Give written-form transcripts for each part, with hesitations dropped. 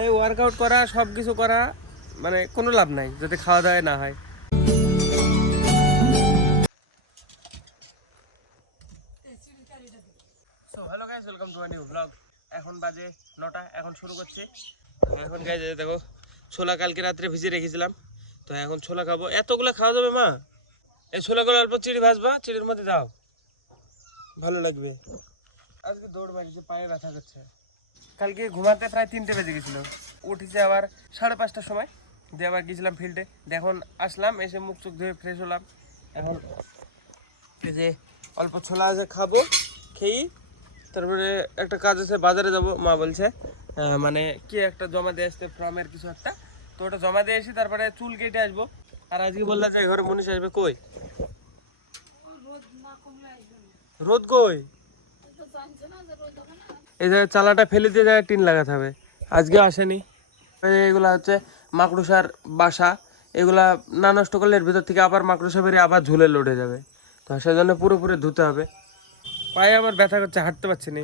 এই ওয়ার্কআউট করা সব কিছু করা মানে কোনো লাভ নাই যদি খাওয়া দাওয়া না হয়। So hello guys, welcome to a new blog. এখন বাজে 9টা, এখন শুরু করছি। এখন গাইস দেখো ছোলা কালকে রাত্রে ভিজিয়ে রেখেছিলাম, তো এখন ছোলা খাবো। এতগুলো খাওয়া যাবে মা? এই ছোলাগুলো অল্প চিড়ি ভাজবা, চিড়ির মধ্যে দাও, ভালো লাগবে। আজকে দৌড় মারিছে, পায়ে ব্যথা করছে। কালকে ঘুমাতে প্রায় 3টে বেজে গেছিলো, উঠেছে আবার 5:30টার সময়, দিয়ে আবার গেছিলাম ফিল্ডে। এখন আসলাম, এসে মুখ চোখ ধুয়ে ফ্রেশ হলাম। এখন এই যে অল্প ছোলা আছে, খাবো, খেয়ে তারপরে একটা কাজ আছে, বাজারে যাব। মা বলছে মানে কি একটা জমা দিয়ে আসতে, ফর্মের কিছু একটা, তো ওটা জমা দিয়ে এসে তারপরে চুল কেটে আসবো। আর আজকে বললা যে ঘরে মনীষ আসবে, কই রোদ কই? এই জায়গায় চালাটা ফেলে দিয়ে জায়গায় টিন লাগাতে হবে, আজকে আসেনি। এগুলা হচ্ছে মাকড়সার বাসা, এগুলা না নষ্ট করলে এর ভিতর থেকে আবার মাকড়সা বেরিয়ে আবার ঝুলে লড়ে যাবে, তো সেজন্য পুরোপুরি ধুতে হবে। পায়ে আমার ব্যথা করছে, হাঁটতে পারছি না।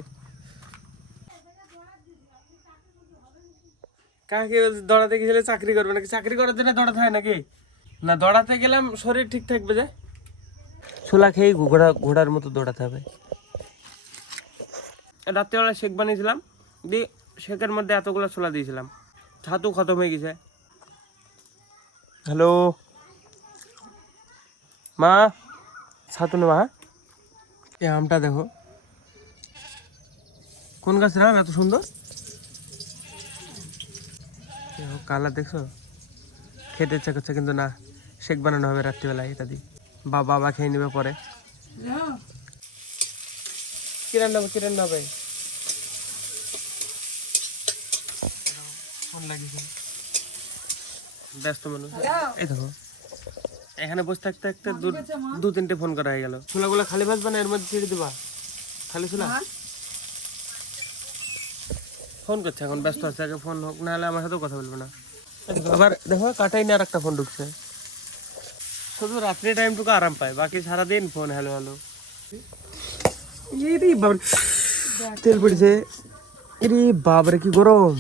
কাকে দৌড়াতে গেছিলে চাকরি করবে নাকি? চাকরি করার জন্য দৌড়াতে হয় নাকি? না, দৌড়াতে গেলাম শরীর ঠিক থাকবে যে। ছোলা খেয়ে ঘোড়ার মতো দৌড়াতে হবে। রাত্রেবেলা শেক বানিয়েছিলাম, দিয়ে শেকের মধ্যে এতগুলো ছোলা দিয়েছিলাম, ছাতু খতম হয়ে গেছে। হ্যালো মা, ছাতু নেবা? হ্যাঁ, এই আমটা দেখো, কোন গাছের আম এত সুন্দর, কালার দেখছো? খেতে ইচ্ছা করছে কিন্তু না, শেক বানানো হবে রাত্রিবেলায়, এটা দিয়ে বাবা খেয়ে নেবে পরে। কি রান্না হবে? ফোন লাগিয়েছে, ব্যস্ত মানুষ। এই দেখো এখানে বসে থাকতে থাকতে 2-3টে ফোন করা হয়ে গেল। ছোলাগুলো খালি ভাজবা না এর মধ্যে ছেড়ে দিবা? খালি ছোলা ফোন করছে, এখন ব্যস্ত আছে, আগে ফোন হোক, না হলে আমার সাথেও কথা বলবো না। আবার দেখো কাটাই না, আর একটা ফোন ঢুকছে। শুধু রাত্রি টাইমটুকু আরাম পায়, বাকি সারাদিন ফোন হ্যালো হ্যালো। তেল পড়ছে, এরে বাবারে কি গরম,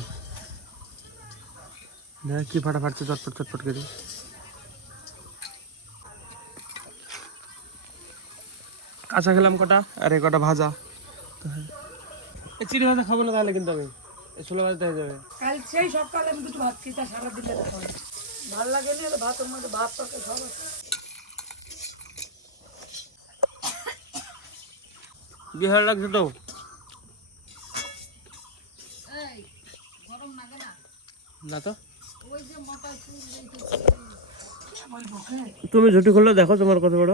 না কি ফাটা ফাটছে চটপট চটপট করে। কাঁচা খেলাম কটা, আর এই কটা ভাজা। এই চিড়ি ভাজা খাবো না তাহলে, কিন্তু আমি এই ছোলা ভাজতে হয়ে যাবে। কাল সেই সকালে আমি দুটো ভাত খেতে সারাদিন ভালো লাগে না, ভাতের মধ্যে ভাত তরকারি সব আছে। বিহার লাগছে তো, না তো তুমি ঝুটি খুললে দেখো তোমার কত বড়।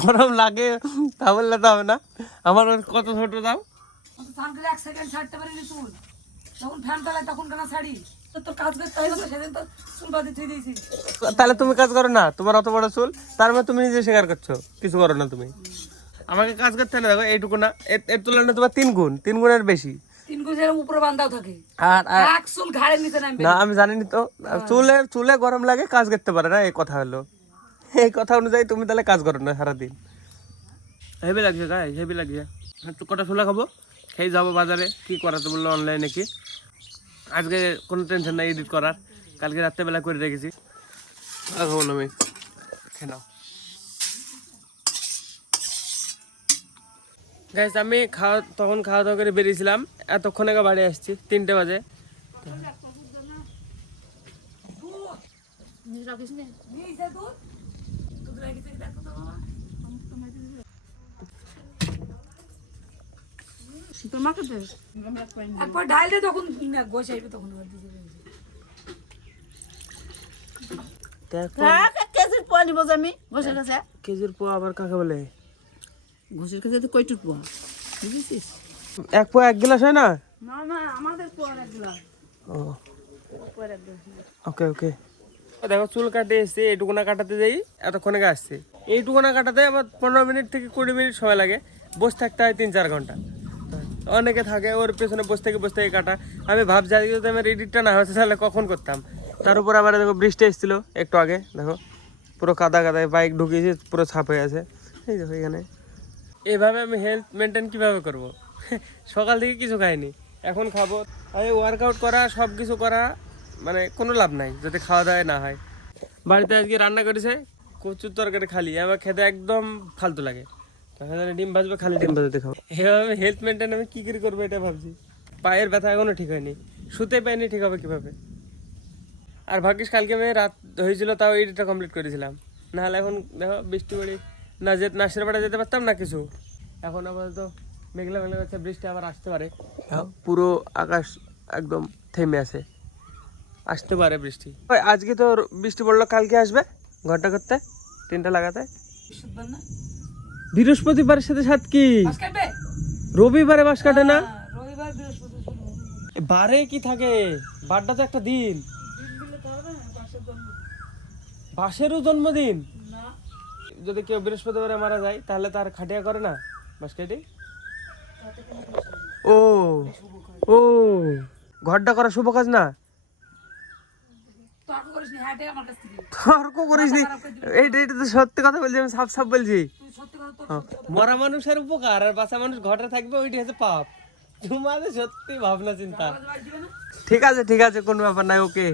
গরম লাগে তা বললে তো হবে না, আমার কত ছোট দাও। এক সেকেন্ড ছাড়তে পারিনি চুল, যখন ফ্যান চালায় তখন কেন ছাড়ি? তোর কাজ করতে হয় না, সেদিন তো চুল বাঁধি থুই দিয়েছি। তাহলে তুমি কাজ করো না, তোমার অত বড় চুল, তার মানে তুমি নিজে স্বীকার করছো কিছু করো না তুমি। আমাকে কাজ করতে হয় না, দেখো এইটুকু না, এর তুলনায় তোমার 3 গুণের বেশি। 3 গুণের উপরে বাঁধাও থাকে, আর এক চুল ঘাড়ের নিচে নামবে না, আমি জানিনি তো। চুলে গরম লাগে, কাজ করতে পারে না, এই কথা হলো। এই কথা অনুযায়ী তুমি তাহলে কাজ করো না সারাদিন। হেভি লাগছে গায়ে, হেভি লাগছে। কটা ছোলা খাবো, খেয়ে যাবো বাজারে। কি করাতে বললো অনলাইনে কি, আজকে কোনো টেনশন নাই এডিট করার, কালকে রাত্রেবেলা করে রেখেছি। খাবো না আমি, খেয়ে নাও গাইস। আমি তখন খাওয়া দাওয়া করে বেরিয়েছিলাম, এতক্ষণে বাড়ি আসছি 3টে বাজে। একবার ঢাল দে, তখন গোছাইবে, তখন কেজির পোয়া নিব যে আমি ঘষের কাছে। কেজির পোয়া আবার কাকে বলে? ঘষের কাছে তো কয়টুর পোয়া বুঝেছিস? 1 পোয়া 1 গ্লাস হয় না? না না, আমাদের পোয়া লাগলা। ও ওকে ওকে। দেখো চুল কাটে এসছে, এইটুকুনা কাটাতে যাই এতক্ষণে আসছে। এইটুকুনা কাটাতে আমার 15 মিনিট থেকে 20 মিনিট সময় লাগে, বসে থাকতে হয় 3-4 ঘন্টা। অনেকে থাকে ওর পেছনে বসে থেকে কাটা। আমি ভাবছি আজকে যদি আমার এডিটটা না হচ্ছে তাহলে কখন করতাম। তার উপর আবার দেখো বৃষ্টি এসেছিলো একটু আগে, দেখো পুরো কাদা কাদায় বাইক ঢুকিয়েছি, পুরো ছাপ হয়ে আছে। এই দেখো এখানে এভাবে আমি হেলথ মেনটেন কিভাবে করব? সকাল থেকে কিছু খাইনি, এখন খাবো। আর ওয়ার্কআউট করা সব কিছু করা মানে কোনো লাভ নাই যদি খাওয়া দাওয়া না হয়। বাড়িতে আজকে রান্না করেছে কচুর তরকারি, খালি আমার খেতে একদম ফালতু লাগে। ডিম ভাজবে, খালি ডিম ভাজতে খাবো। এভাবে হেলথ মেনটেন আমি কী করে করবো এটা ভাবছি। পায়ের ব্যথা এখনও ঠিক হয়নি, শুতে পাইনি, ঠিক হবে কীভাবে? আর ভাগ্যিস কালকে আমি রাত হয়েছিল তাও এডিটটা কমপ্লিট করেছিলাম, নাহলে এখন দেখো বৃষ্টি পড়ি না, নার্সের পাড়া যেতে পারতাম না কিছু। এখন আপাতত মেঘলা মেঘলা যাচ্ছে, বৃষ্টি আবার আসতে পারে। পুরো আকাশ একদম থেমে আছে, আসতে পারে বৃষ্টি। আজকে তো বৃষ্টি পড়লো, কালকে আসবে ঘরটা করতে, টিনটা লাগাতে। বৃহস্পতিবার না? বৃহস্পতিবারের সাথে সাথে কি বাস কাটবে? রবিবারে বাস কাটে না? রবিবার বৃহস্পতি শুরু হবে। বারে কি থাকে? বারটা তো একটা দিন। দিন দিলে তো হবে না, বাসের জন্য বাসেরও জন্মদিন। না। যদি কেউ বৃহস্পতিবারে মারা যায় তাহলে তার খাটিয়া করে না বাস কাটি? ও ও, ঘরটা করা শুভ কাজ না? তর্ক করিস নি, হাঁটে আমার কাছ থেকে। তর্ক করিস নি, এইটা তো সত্যি কথা বলছি, আমি সাফ সাফ বলছি। তুই সত্যি কথা তোর মরা মানুষের উপকার আর বাঁচা মানুষ ঘরে থাকবে, ওইটা হচ্ছে পাপ। তোমাদের সত্যি ভাবনা চিন্তা। বাড়ি দিবে না? ঠিক আছে ঠিক আছে, কোনো ব্যাপার নাই, ওকে।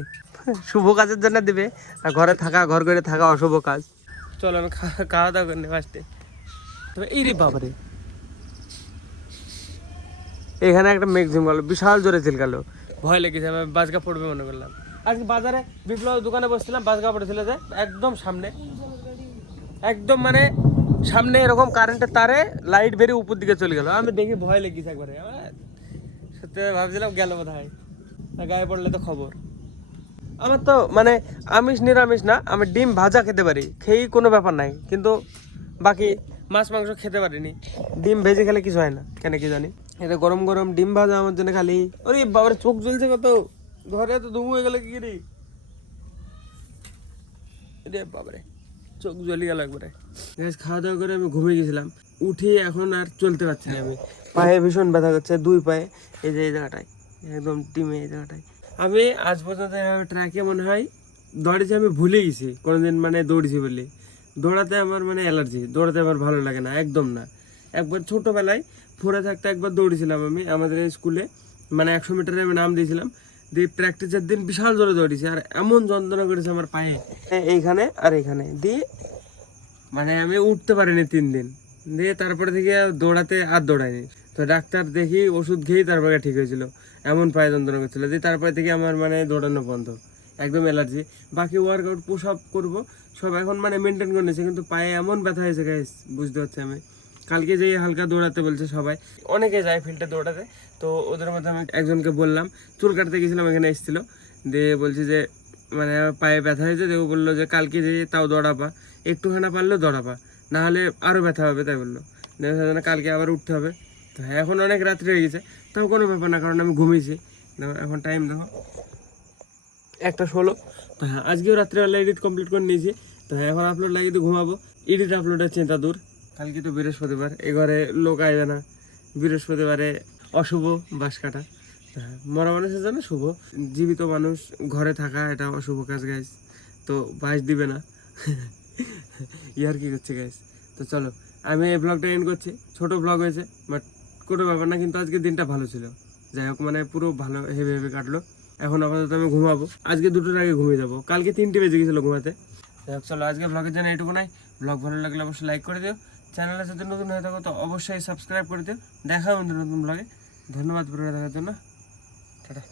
শুভ কাজের জন্য দিবে, আর ঘরে থাকা, ঘর করে থাকা অশুভ কাজ। চলো আমি খাওয়া দাওয়া করি ফার্স্টে। তবে এই রে বাবারে, এখানে একটা মেঘ ঝিমকালো, বিশাল জোরে ঝিলকালো, ভয় লেগেছে, আমি বাজগা পড়বে মনে করলাম। আজকে বাজারে বিপ্লব দোকানে বসছিলাম, বাজগা পড়েছিল যে একদম সামনে, একদম মানে সামনে এরকম কারেন্টের তারে লাইট বেরিয়ে উপর দিকে চলে গেল। আমি দেখি ভয় লেগেছে একবারে, আমার সত্যি ভাবছিলাম গেল বোধ হয়, গায়ে পড়লে তো খবর। আমার তো মানে আমিষ নিরামিষ না, আমি ডিম ভাজা খেতে পারি, খেয়েই কোনো ব্যাপার নাই, কিন্তু বাকি মাছ মাংস খেতে পারিনি। ডিম ভেজে খেলে কিছু হয় না, কেন কি জানি। এটা গরম গরম ডিম ভাজা আমার জন্য খালি। ওরে বাবার চোখ জ্বলছে কত, ঘরে এত ধুমু হয়ে গেল কি রে? রে বাবারে, চোখ জ্বলে গেল একবারে। খাওয়া দাওয়া করে আমি ঘুমিয়ে গেছিলাম, উঠে এখন আর চলতে পারছি না। আমি পায়ে ভীষণ ব্যথা করছে, দুই পায়ে, এই যে এই জায়গাটায়, একদম ডিমে এই জায়গাটায়। আমি আজ পর্যন্ত এভাবে ট্র্যাকে মনে হয় দৌড়েছি, আমি ভুলে গেছি কোনোদিন মানে দৌড়েছি বলে। দৌড়াতে আমার মানে অ্যালার্জি, দৌড়াতে আমার ভালো লাগে না, একদম না। একবার ছোটোবেলায় ফোরে থাকতে একবার দৌড়েছিলাম আমি আমাদের স্কুলে, মানে 100 মিটারে আমি নাম দিয়েছিলাম, দিয়ে প্র্যাকটিসের দিন বিশাল জোরে দৌড়েছি, আর এমন যন্ত্রণা করেছে আমার পায়ে, এইখানে আর এইখানে দিয়ে, মানে আমি উঠতে পারিনি 3 দিন। দিয়ে তারপরে থেকে দৌড়াতে আর দৌড়াইনি। তো ডাক্তার দেখি, ওষুধ খেয়েই তারপরে ঠিক হয়েছিল, এমন পায়ে যন্ত্রণা করছিল। দিয়ে তারপরে থেকে আমার মানে দৌড়ানো বন্ধ, একদম অ্যালার্জি। বাকি ওয়ার্কআউট পুশ আপ করবো সব এখন মানে মেনটেন করে নিয়েছে, কিন্তু পায়ে এমন ব্যথা হয়েছে গাইস, বুঝতে পারছি আমি। কালকে যেই হালকা দৌড়াতে বলছে সবাই, অনেকে যায় ফিল্ডে দৌড়াতে, তো ওদের মধ্যে আমি একজনকে বললাম, চুল কাটতে গেছিলাম, এখানে এসেছিলো, দিয়ে বলছি যে মানে পায়ে ব্যথা হয়েছে, দিয়ে ও বললো যে কালকে যে তাও দৌড়াবা, একটুখানা পারলেও দৌড়াবা, নাহলে আরও ব্যথা হবে, তাই বললো। সেজন্য কালকে আবার উঠতে হবে। তো হ্যাঁ, এখন অনেক রাত্রি হয়ে গেছে, তাও কোনো ব্যাপার না, কারণ আমি ঘুমিয়েছি। দেখো এখন টাইম দেখো 1:16। তো হ্যাঁ, আজকেও রাত্রিবেলা এডিট কমপ্লিট করে নিয়েছি। তো হ্যাঁ, এখন আপলোড লাগিয়ে তো ঘুমাবো। এডিট আপলোডের চিন্তা দূর, কালকে তো বৃহস্পতিবার, এ ঘরে লোক আসবে না, বৃহস্পতিবারে অশুভ বাস কাটা। হ্যাঁ, মরা মানুষের জন্য শুভ, জীবিত মানুষ ঘরে থাকা এটা অশুভ কাজ গাইস, তো বাস দিবে না। ইয়ার কি করছে গাইস। তো চলো আমি এই ব্লগটা এন্ড করছি, ছোট ব্লগ হয়েছে বাট কোনো ব্যাপার না, কিন্তু আজকে দিনটা ভালো ছিল। যাই হোক, মানে পুরো ভালো হেভি হেভি কাটলো। এখন আপাতত আমি ঘুমাবো, আজকে 2টোর আগে ঘুমিয়ে যাবো, কালকে 3টে বেজে গেছিলো ঘুমাতে। যাই হোক চলো, আজকে ব্লগের জন্য এইটুকু নাই। ব্লগ ভালো লাগলে অবশ্যই লাইক করে দিও, চ্যানেলে যদি নতুন হয়ে থাকো তো অবশ্যই সাবস্ক্রাইব করে দিও। দেখা হবে নতুন ব্লগে। ধন্যবাদ পুরো দেখার জন্য, টাটা।